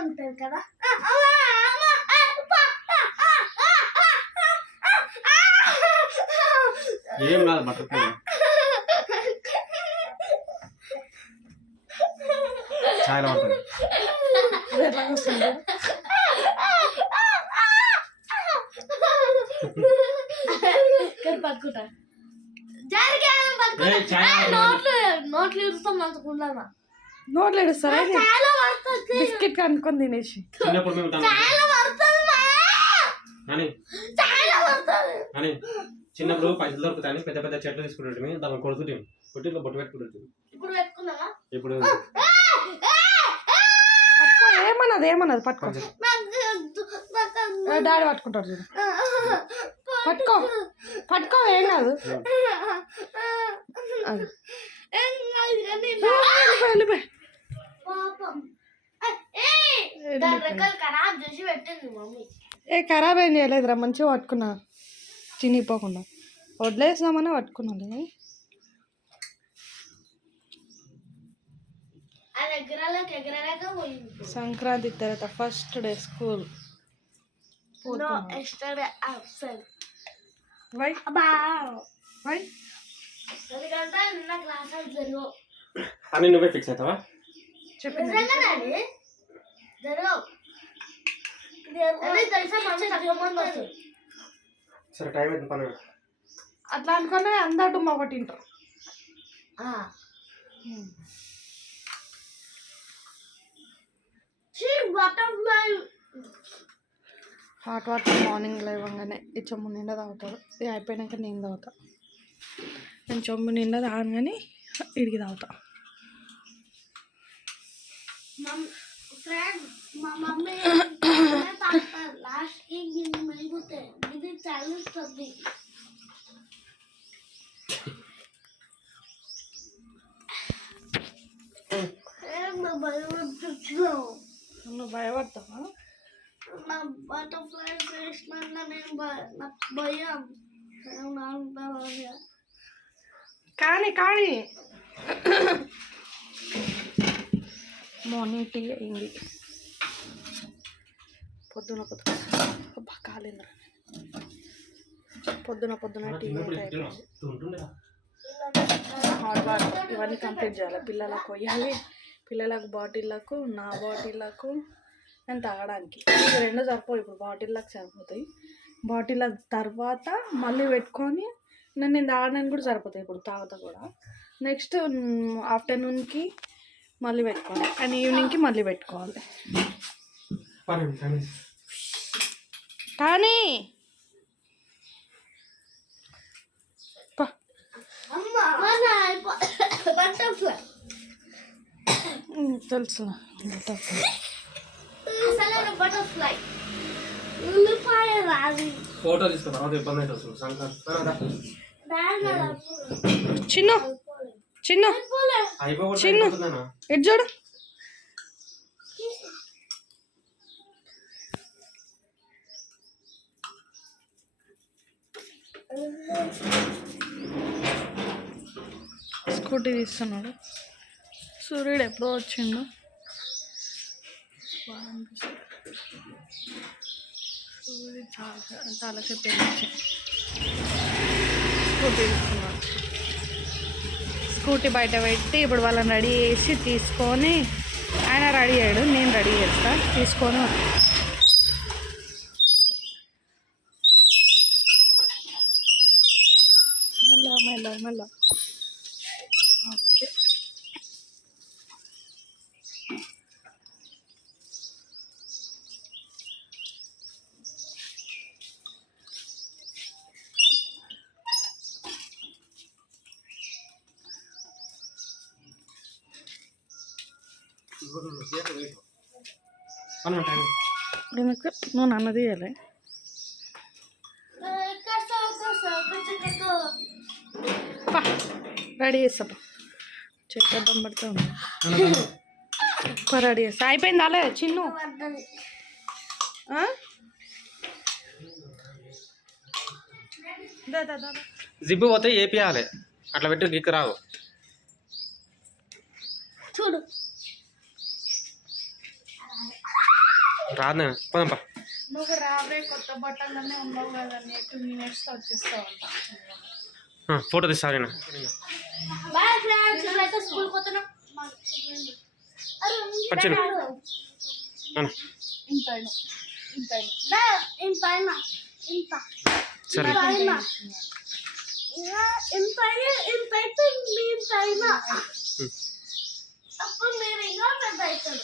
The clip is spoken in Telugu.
ఉంటుంది కదా. ఏం కాదు పడుతుంది పట్టుకుంటా. ఏయ్, ఛాయ్ ఆడుతుంది. నోట్లు నోట్లు ఇరుస్తాం మంచుకుంటామా నోట్లు ఏడుస్తారా చాలా పడుతుంది బిస్కెట్ కనుక్కొని తినేసి. చిన్నప్పుడు మేము చిన్నప్పుడు పైసలు దొరుకుతాయని పెద్ద పెద్ద చెట్లు తీసుకుంటుంటే దాన్ని కొడుతుంటాం కొట్టి ఇట్లా బొట్టు పెట్టుకుంటుంది ఇప్పుడు పెట్టుకున్నావా? ఇప్పుడు పట్టుకో ఏమన్నది ఏమన్నది పట్టుకో. డాడీ పట్టుకుంటాడు చూడు. పట్టుకో. పట్టుకో ఏం కాదు. అది. ఏ ఖరాబ్ ఏం చేయలేదురా మంచిగా పట్టుకున్నా. పట్టుకున్నాను ఎగరలేక ఎగరలేక పోయింది. సంక్రాంతి తర్వాత first day school why why ఎందుకంటే నిన్న జరుగు అని నువ్వే ఫిక్స్ అవుతావా? చెప్పింది సరే టైం అయితే పని అట్లా అనుకునే అందరు మా ఒకటి తింటారు. హాట్ వాటర్ మార్నింగ్ లేవగానే ఈ చెమ్ము నిండా తాగుతాడు ఇది అయిపోయినాక నేను తాగుతా. నేను చెమ్ము నిండా తాగగానే ఇడికి తాగుతా. na butterfly placement na may na bayam. Kani, kani. Morning tea అయింది. పొద్దున పొద్దున కాలేంద్ర. పొద్దున పొద్దున టీ హాట్ వాటర్ ఇవన్నీ కంప్లీట్ చేయాలి. పిల్లలకు పోయాలి పిల్లలకు బాటిళ్ళకు నా బాటిళ్ళకు. నేను తాగడానికి. రెండు సరిపోయి ఇప్పుడు. బాటిళ్ళకి సరిపోతాయి. బాటిల్ తర్వాత మళ్ళీ పెట్టుకొని నేను నేను తాగడానికి కూడా సరిపోతాయి. ఇప్పుడు తాగుతా కూడా. నెక్స్ట్ ఆఫ్టర్నూన్కి మళ్ళీ పెట్టుకోవాలి. అండ్ ఈవినింగ్కి మళ్ళీ పెట్టుకోవాలి. కానీ తెలుసు. అసలు బటర్ఫ్లై. ఫోటో తీసుకున్న తర్వాత ఇబ్బంది అయితే వస్తుంది సంక్రాంతి తర్వాత చిన్న చిన్న. చిన్న. ఎటు చూడు. స్కూటీ తీస్తున్నాడు. సూర్యుడు ఎప్పుడో వచ్చిండు. బాగా అనిపిస్తుంది. సూర్యుడు చాలా చాలాసేపు స్కూటీ తీస్తున్నాడు స్కూటీ బయట పెట్టి ఇప్పుడు వాళ్ళని రెడీ చేసి తీసుకొని ఆయన రెడీ అయ్యాడు నేను రెడీ చేస్తా తీసుకొని మెల్ల మెల్ల మెల్ల ఓకే. నువ్వు నన్ను తీయాలి. పా రెడీ చేస్తా చేద్దాం పడుతూ ఉంది రెడీ చేస్తా. అయిపోయింది అలే చిన్ను. ఆ? దా, దా, దా, దా. జిబ్బు పోతే ఏపీయాలి అట్లా పెట్టి గిక్కు రావు చూడు రాదు పదంపా. నువ్వు రావే కొత్త బట్టలన్నీ ఉన్నావు కదా టూ మినిట్స్లో వచ్చేస్తావు. ఫోటో తీస్తా నేను బాయ్ ఫ్రెండ్స్ మేమైతే స్కూల్ పోతున్నాం అరే పచ్చను అన్న ఇంత ఇంత దా ఇంత అయినా ఇంత. సరే. అయినా ఇంత ఇంత అయితే మీ ఇంత అయినా అప్పుడు మీరు ఇంకా పెద్ద అవుతారు.